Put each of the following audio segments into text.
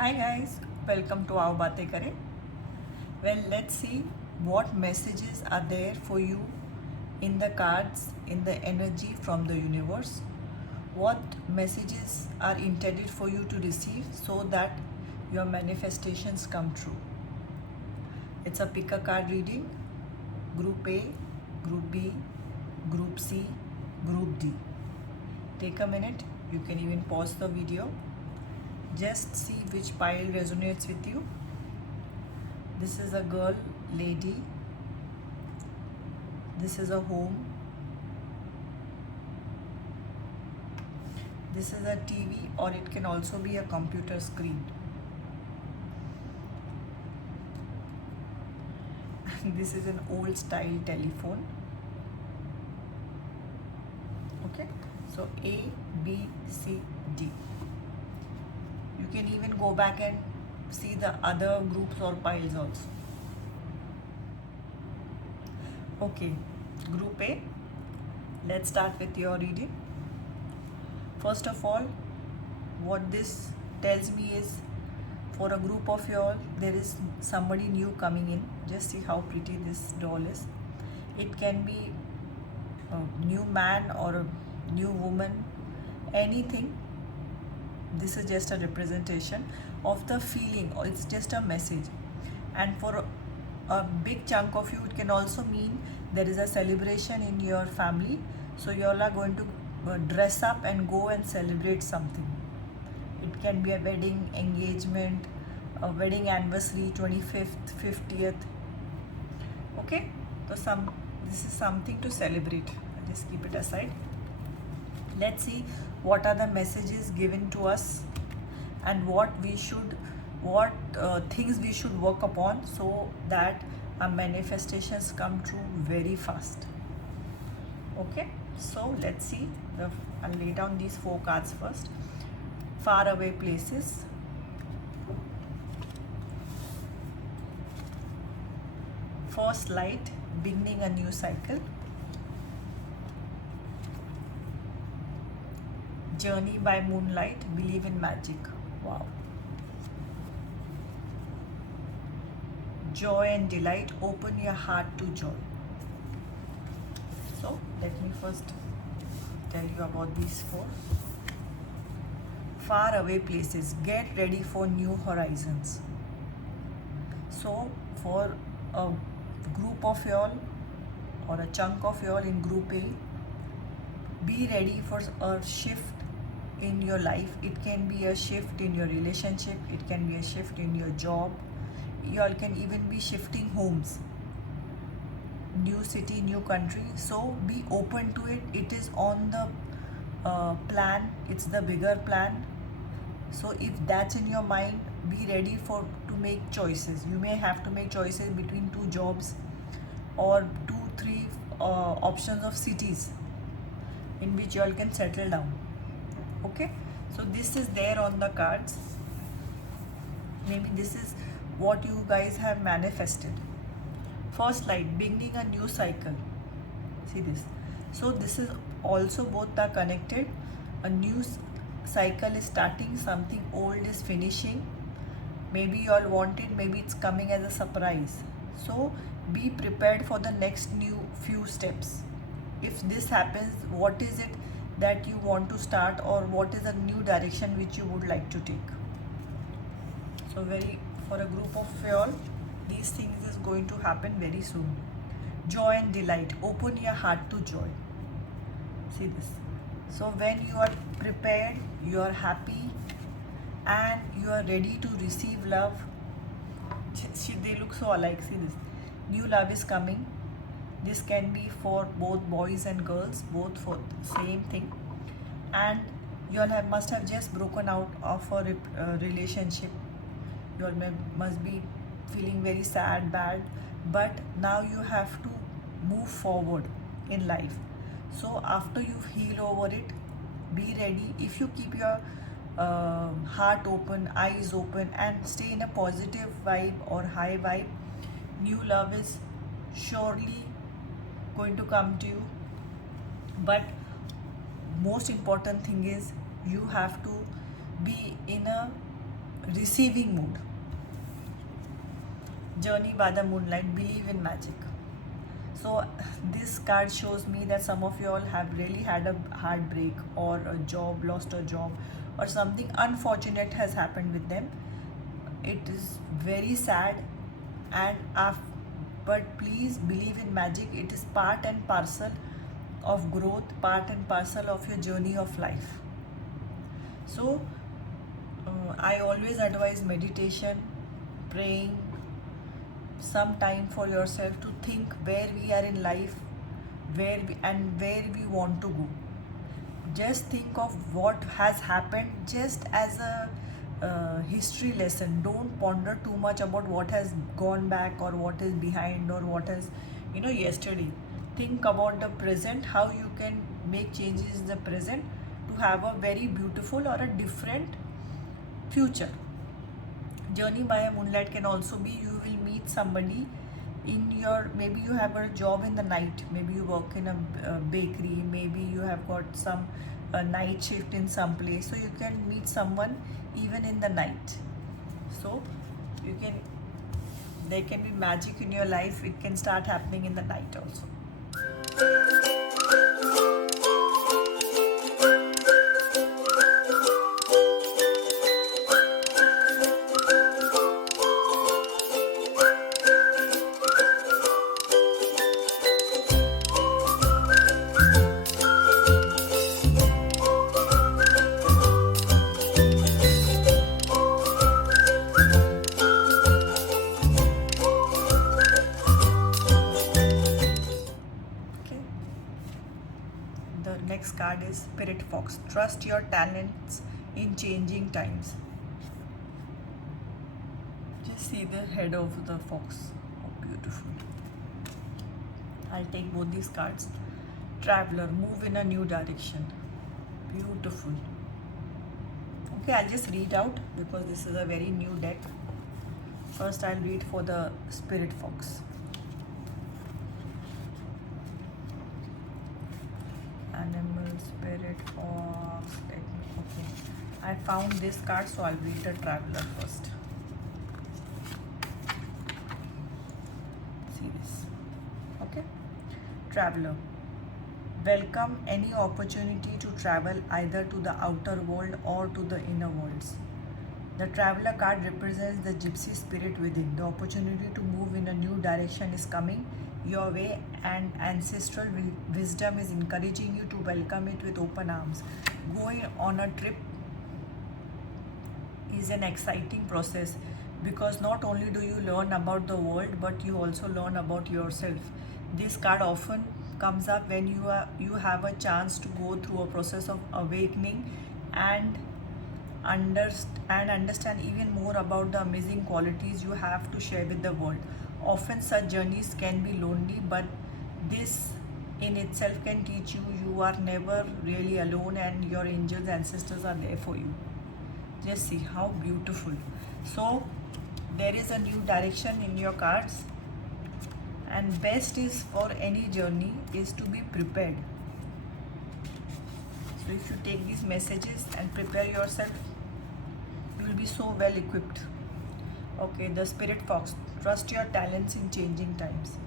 Hi guys, welcome to Aao Baatein Kare. Well, let's see what messages are there for you in the cards, in the energy from the universe. What messages are intended for you to receive so that your manifestations come true. It's a pick a card reading, Group A, Group B, Group C, Group D. Take a minute, you can even pause the video. Just see which pile resonates with you. This is a girl, lady. This is a home. This is a TV, or it can also be a computer screen. This is an old style telephone. Okay, so A, B, C, D. You can even go back and see the other groups or piles also. Okay, Group A, let's start with your reading. First of all, what this tells me is, for a group of you all, there is somebody new coming in. Just see how pretty this doll is. It can be a new man or a new woman, anything. This is just a representation of the feeling, or it's just a message. And for a big chunk of you, it can also mean there is a celebration in your family, so you all are going to dress up and go and celebrate something. It can be a wedding, engagement, a wedding anniversary, 25th, 50th. Okay, so this is something to celebrate. I'll just keep it aside. Let's see what are the messages given to us and what things we should work upon so that our manifestations come true very fast. Okay, so let's see. I'll lay down these 4 cards first. Far away places. First light, beginning a new cycle. Journey by moonlight, believe in magic. Wow. Joy and delight, open your heart to joy. So let me first tell you about these 4. Far away places, get ready for new horizons. So for a group of y'all or a chunk of y'all in Group A, be ready for a shift in your life. It can be a shift in your relationship, it can be a shift in your job. Y'all can even be shifting homes, new city, new country. So be open to it. It is on the plan, it's the bigger plan. So if that's in your mind, be ready to make choices. You may have to make choices between 2 jobs or 2-3 options of cities in which you all can settle down. Okay, so this is there on the cards. Maybe this is what you guys have manifested. First light, beginning a new cycle. See this. So this is also, both are connected. A new cycle is starting, something old is finishing. Maybe you all want it, maybe it's coming as a surprise. So be prepared for the next new few steps. If this happens, what is it that you want to start, or what is a new direction which you would like to take? So for a group of you all, these things is going to happen very soon. Joy and delight, open your heart to joy. See this. So when you are prepared, you are happy, and you are ready to receive love. They look so alike. See this. New love is coming. This can be for both boys and girls, both for same thing. And you all must have just broken out of a relationship. You all must be feeling very sad, bad, but now you have to move forward in life. So after you heal over it, be ready. If you keep your heart open, eyes open, and stay in a positive vibe or high vibe, new love is surely going to come to you. But most important thing is, you have to be in a receiving mood. Journey by the moonlight, believe in magic. So this card shows me that some of you all have really had a heartbreak or a job, lost a job, or something unfortunate has happened with them. It is very sad, and but please believe in magic. It is part and parcel of growth, part and parcel of your journey of life. So I always advise meditation, praying, some time for yourself to think where we are in life, where we want to go. Just think of what has happened just as a history lesson. Don't ponder too much about what has gone back or what is behind or what is yesterday. Think about the present, how you can make changes in the present to have a very beautiful or a different future. Journey by a moonlight can also be you will meet somebody in your, maybe you have a job in the night, maybe you work in a bakery, maybe you have got some night shift in some place, so you can meet someone even in the night. So you can, there can be magic in your life. It can start happening in the night also. Okay. The next card is Spirit Fox. Trust your talents in changing times. Just see the head of the fox. Oh, beautiful. I'll take both these cards. Traveler, move in a new direction. Beautiful. Okay, I'll just read out because this is a very new deck. First, I'll read for the Spirit Fox. Animal, Spirit Fox. Okay. I found this card, so I'll read the Traveler first. See this. Okay. Traveler. Welcome any opportunity to travel either to the outer world or to the inner worlds. The Traveler card represents the gypsy spirit within. The opportunity to move in a new direction is coming your way, and ancestral wisdom is encouraging you to welcome it with open arms. Going on a trip is an exciting process because not only do you learn about the world, but you also learn about yourself. This card often comes up when you have a chance to go through a process of awakening and understand even more about the amazing qualities you have to share with the world. Often such journeys can be lonely, but this in itself can teach you are never really alone and your angels, ancestors are there for you. Just see how beautiful. So there is a new direction in your cards, and best is for any journey is to be prepared. So if you take these messages and prepare yourself, you will be so well equipped. Okay, the Spirit Fox. Trust your talents in changing times.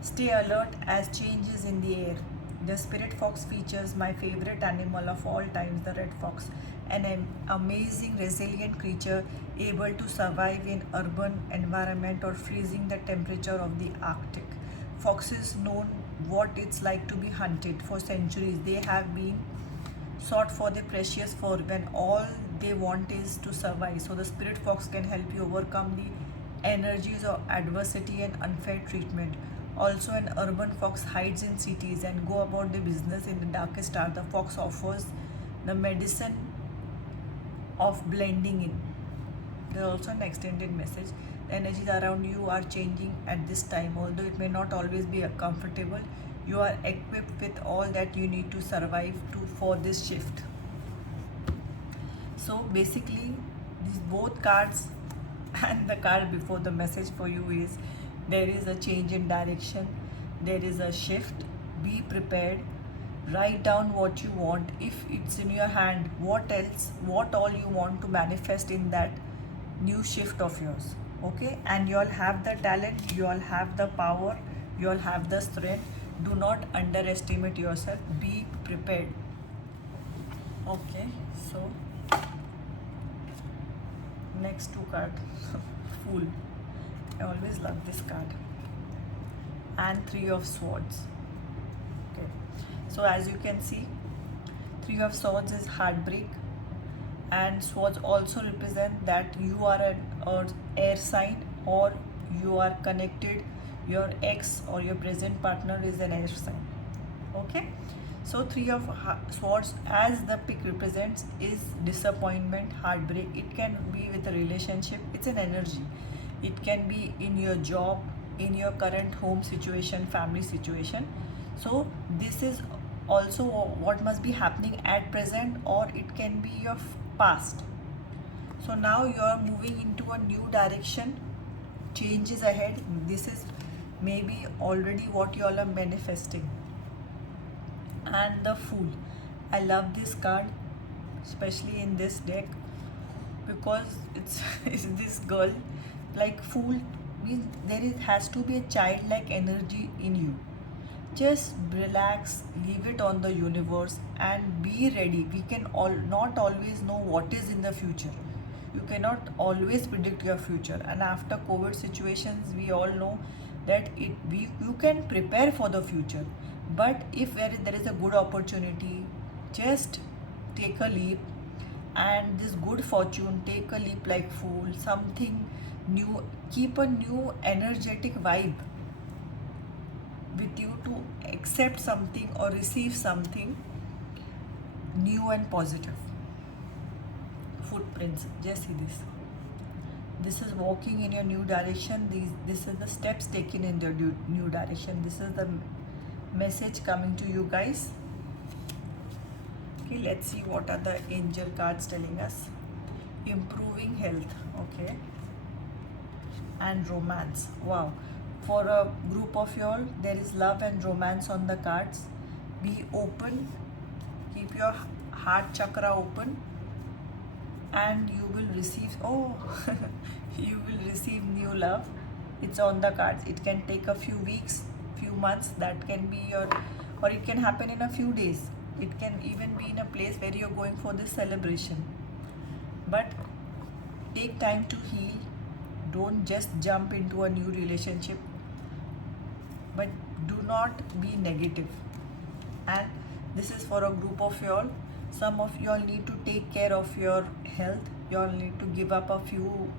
Stay alert as change is in the air. The Spirit Fox features my favorite animal of all times, the red fox, an amazing resilient creature able to survive in urban environment or freezing the temperature of the Arctic. Foxes know what it's like to be hunted. For centuries, they have been sought for their precious fur when all they want is to survive. So the Spirit Fox can help you overcome the energies of adversity and unfair treatment. Also, an urban fox hides in cities and go about their business in the darkest hour. The fox offers the medicine of blending in. There is also an extended message. The energies around you are changing at this time. Although it may not always be comfortable, you are equipped with all that you need to survive for this shift. So basically, these both cards and the card before the message for you is there is a change in direction, there is a shift. Be prepared. Write down what you want. If it's in your hand, what all you want to manifest in that new shift of yours. Okay, and you all have the talent, you all have the power, you all have the strength. Do not underestimate yourself, be prepared. Okay, so next two card. Fool. I always love this card. And Three of Swords. Okay, so as you can see, Three of Swords is heartbreak, and swords also represent that you are an air sign, or you are connected, your ex or your present partner is an air sign. Okay, so Three of Swords, as the pick represents, is disappointment, heartbreak. It can be with a relationship, it's an energy. It can be in your job, in your current home situation, family situation. So this is also what must be happening at present, or it can be your past. So now you are moving into a new direction, change is ahead. This is maybe already what you all are manifesting. And the Fool, I love this card, especially in this deck, because it's this girl. Like Fool means has to be a childlike energy in you. Just relax, leave it on the universe, and be ready. We can not always know what is in the future. You cannot always predict your future, and after COVID situations, we all know that you can prepare for the future. But if there is a good opportunity, just take a leap, and this good fortune, take a leap like Fool. Something new, keep a new energetic vibe with you to accept something or receive something new and positive. Footprints, just see this is walking in your new direction. This is the steps taken in your new direction. This is the message coming to you guys. Okay, let's see what are the angel cards telling us. Improving health. Okay, and romance. Wow, for a group of y'all, there is love and romance on the cards. Be open, keep your heart chakra open, and you will receive, oh, you will receive new love. It's on the cards. It can take a few weeks, few months, that can be your, or it can happen in a few days. It can even be in a place where you're going for this celebration. But take time to heal. Don't just jump into a new relationship, but do not be negative. And this is for a group of y'all. Some of y'all need to take care of your health. Y'all need to give up a few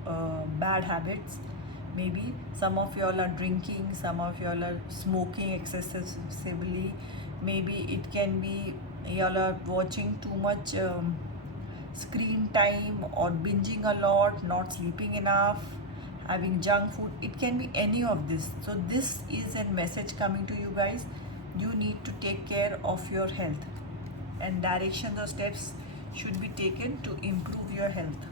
bad habits. Maybe some of y'all are drinking, some of y'all are smoking excessively. Maybe it can be y'all are watching too much screen time, or binging a lot, not sleeping enough, having junk food. It can be any of this. So this is a message coming to you guys. You need to take care of your health, and directions or steps should be taken to improve your health.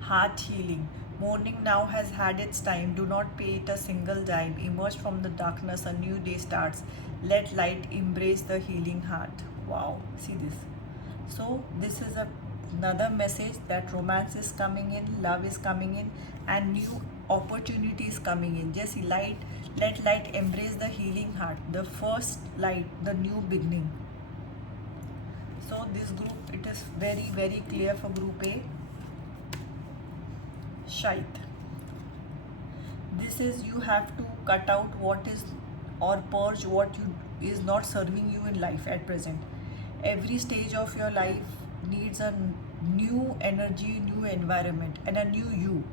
Heart healing. Morning now has had its time. Do not pay it a single dime. Emerge from the darkness. A new day starts. Let light embrace the healing heart. Wow, see this. So this is another message that romance is coming in, love is coming in, and new opportunities coming in. Just see light. Let light embrace the healing heart. The first light, the new beginning. So this group, it is very, very clear for group A. Shite. This is, you have to cut out what is, or purge what is not serving you in life at present. Every stage of your life needs a new energy, new environment, and a new you.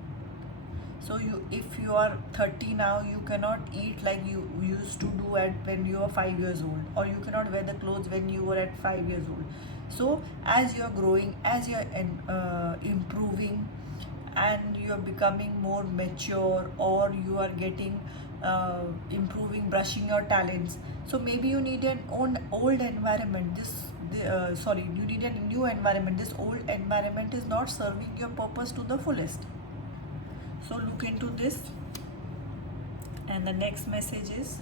So if you are 30 now, you cannot eat like you used to do when you were 5 years old, or you cannot wear the clothes when you were at 5 years old. So as you're growing, as you're improving, and you're becoming more mature, or you are getting improving, brushing your talents, so maybe you need an old environment. You need a new environment. This old environment is not serving your purpose to the fullest. So look into this. And the next message is,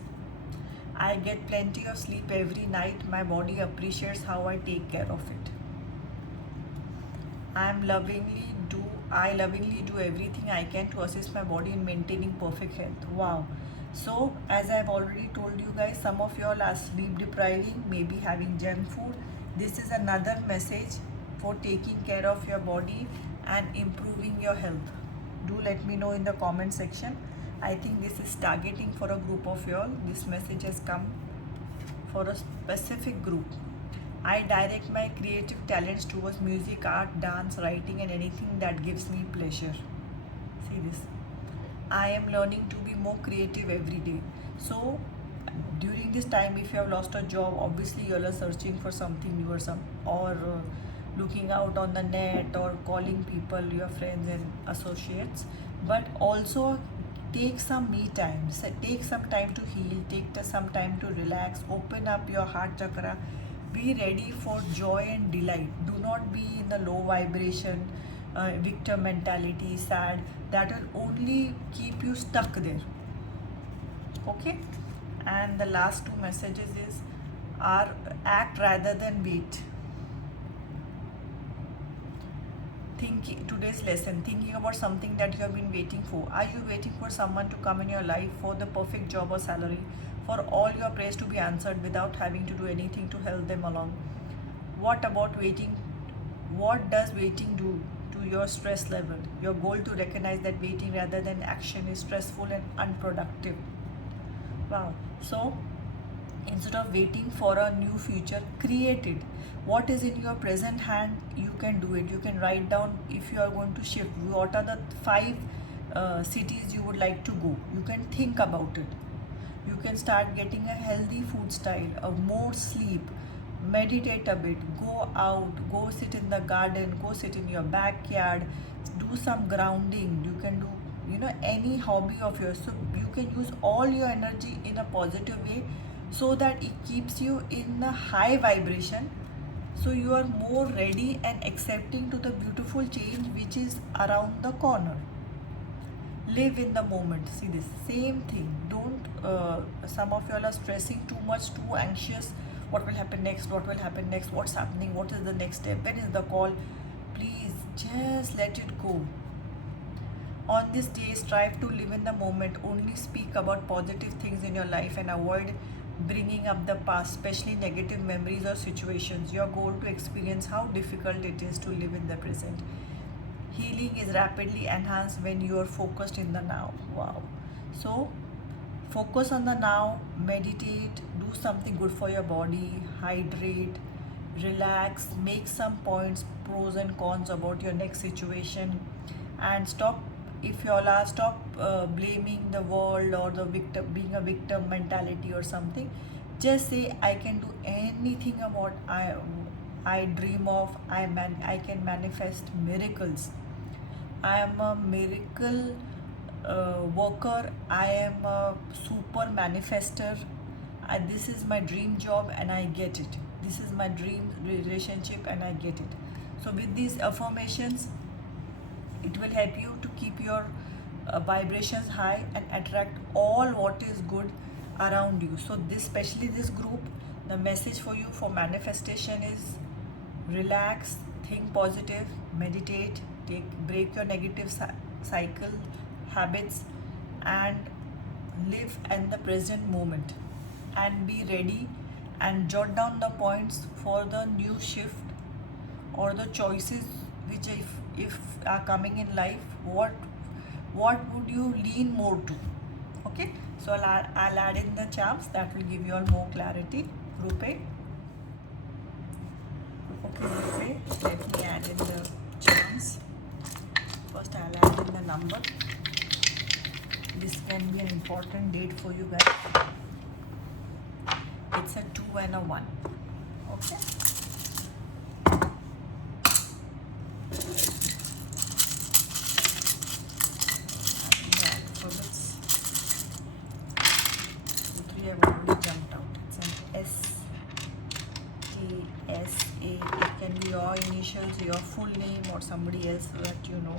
I get plenty of sleep every night. My body appreciates how I take care of it. I lovingly do everything I can to assist my body in maintaining perfect health. Wow. So as I've already told you guys, some of y'all are sleep depriving, maybe having junk food. This is another message for taking care of your body and improving your health. Do let me know in the comment section. I think this is targeting for a group of y'all. This message has come for a specific group. I direct my creative talents towards music, art, dance, writing, and anything that gives me pleasure. See this. I am learning to be more creative every day. So, during this time, if you have lost a job, obviously you are searching for something new or looking out on the net or calling people, your friends and associates. But also take some me time. Take some time to heal. Take some time to relax. Open up your heart chakra. Be ready for joy and delight. Do not be in the low vibration, victim mentality, sad. That will only keep you stuck there. Okay? And the last two messages is are act rather than wait. Today's lesson, thinking about something that you have been waiting for. Are you waiting for someone to come in your life for the perfect job or salary, for all your prayers to be answered without having to do anything to help them along? What about waiting? What does waiting do to your stress level? Your goal to recognize that waiting rather than action is stressful and unproductive. Wow. So instead of waiting for a new future, create it. What is in your present hand, you can do it. You can write down if you are going to shift, what are the 5 cities you would like to go. You can think about it. You can start getting a healthy food style, a more sleep, meditate a bit, go out, go sit in the garden, go sit in your backyard, do some grounding. You can do any hobby of yours, so you can use all your energy in a positive way so that it keeps you in a high vibration, so you are more ready and accepting to the beautiful change which is around the corner. Live in the moment. See this same thing. Don't some of y'all are stressing too much, too anxious. What will happen next? What will happen next? What's happening? What is the next step? When is the call? Please just let it go. On this day, strive to live in the moment. Only speak about positive things in your life and avoid bringing up the past, especially negative memories or situations. Your goal to experience how difficult it is to live in the present. Healing is rapidly enhanced when you are focused in the now. Wow. So focus on the now, meditate, do something good for your body, hydrate, relax, make some points, pros and cons about your next situation, and stop. If you all are, stop blaming the world or the victim, being a victim mentality or something. Just say, I can do anything about I dream of. I can manifest miracles. I am a miracle worker. I am a super manifester. This is my dream job and I get it. This is my dream relationship and I get it. So with these affirmations, it will help you to keep your vibrations high and attract all what is good around you. So especially this group, the message for you for manifestation is relax, think positive, meditate, break your negative cycle habits, and live in the present moment, and be ready and jot down the points for the new shift or the choices which if are coming in life. What would you lean more to? Okay, so I'll add in the charms that will give you all more clarity. Group A. Okay, Group A, let me add in the charms. First I'll add in the number. This can be an important date for you guys. It's a 2 and a 1. Okay. Have already jumped out. It's an S-A-S-A. It can be your initials, your full name, or somebody else that you know.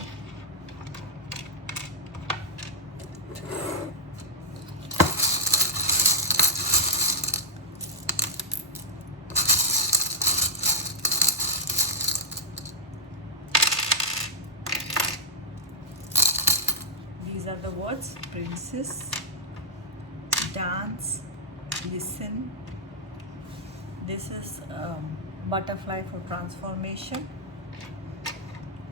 are the words: princess, dance, listen. This is butterfly for transformation,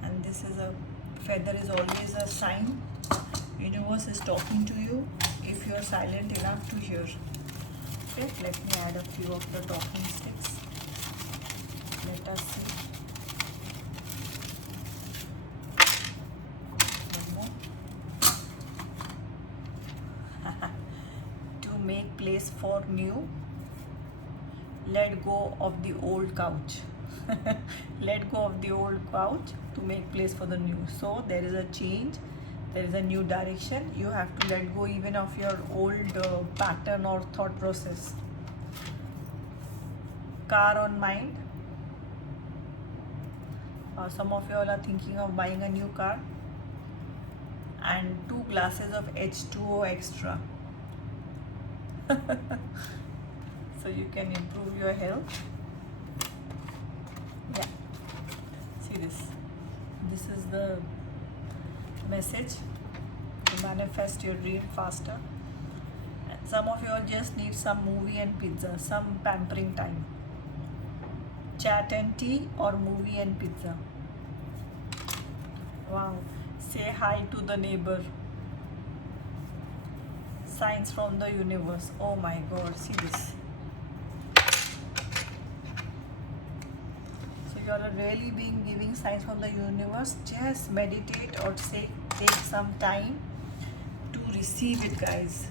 and this is a feather is always a sign. Universe is talking to you if you are silent enough to hear. Okay, let me add a few of the talking sticks. Let us see. One more. To make place for new, let go of the old couch. Let go of the old couch to make place for the new. So there is a change, there is a new direction. You have to let go even of your old pattern or thought process. Car on mind. Some of you all are thinking of buying a new car. And 2 glasses of H2O extra. So you can improve your health. Yeah, see this. This is the message to manifest your dream faster. And some of you all just need some movie and pizza, some pampering time. Chat and tea or movie and pizza. Wow. Say hi to the neighbor. Signs from the universe. Oh my God, see this. So you all are really being giving signs from the universe. Just meditate or say, take some time to receive it, guys.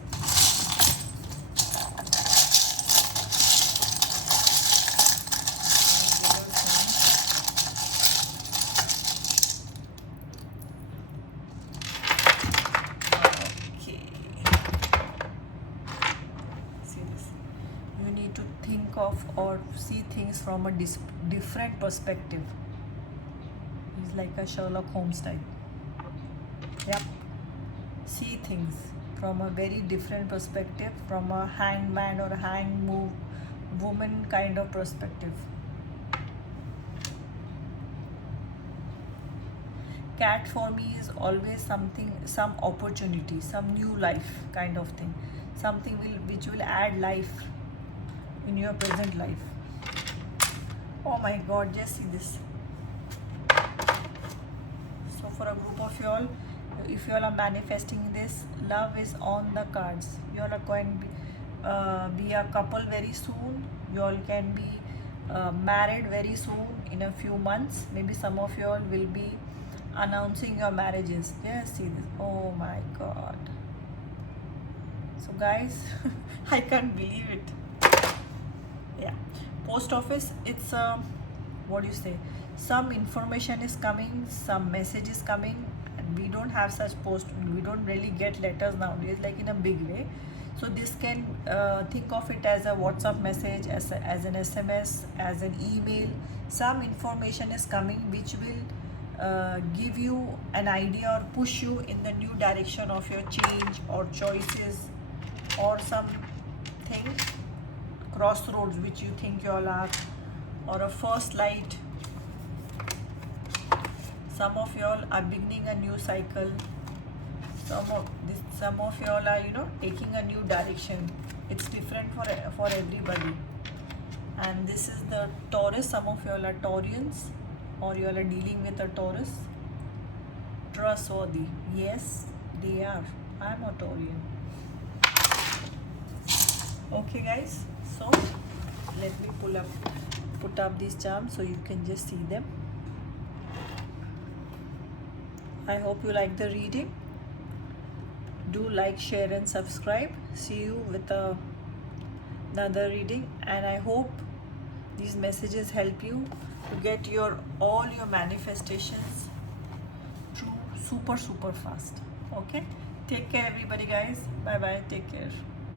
Think of or see things from a different perspective. He's like a Sherlock Holmes type. Yep. See things from a very different perspective, from a hangman or a hang move woman kind of perspective. Cat for me is always something, some opportunity, some new life kind of thing. Something which will add life in your present life. Oh my God, just see this. So for a group of you all, if you all are manifesting this, love is on the cards. You all are going to be a couple very soon. You all can be married very soon, in a few months. Maybe some of you all will be announcing your marriages. Yes, see this. Oh my God. So guys, I can't believe it. Yeah, post office, it's what do you say, some information is coming, some message is coming, and we don't have such post, we don't really get letters nowadays like in a big way. So this can think of it as a WhatsApp message, as an SMS, as an email. Some information is coming which will give you an idea or push you in the new direction of your change or choices or something, crossroads which you think you all are, or a first light. Some of you all are beginning a new cycle. Some of you all are, taking a new direction. It's different for everybody. And this is the Taurus. Some of you all are Taurians, or you all are dealing with a Taurus. Trustworthy. Yes, they are. I'm a Taurian. Okay, guys. So let me put up these charms so you can just see them. I hope you like the reading. Do like, share and subscribe. See you with another reading, and I hope these messages help you to get all your manifestations through super fast. Okay, take care everybody, guys. Bye bye, take care.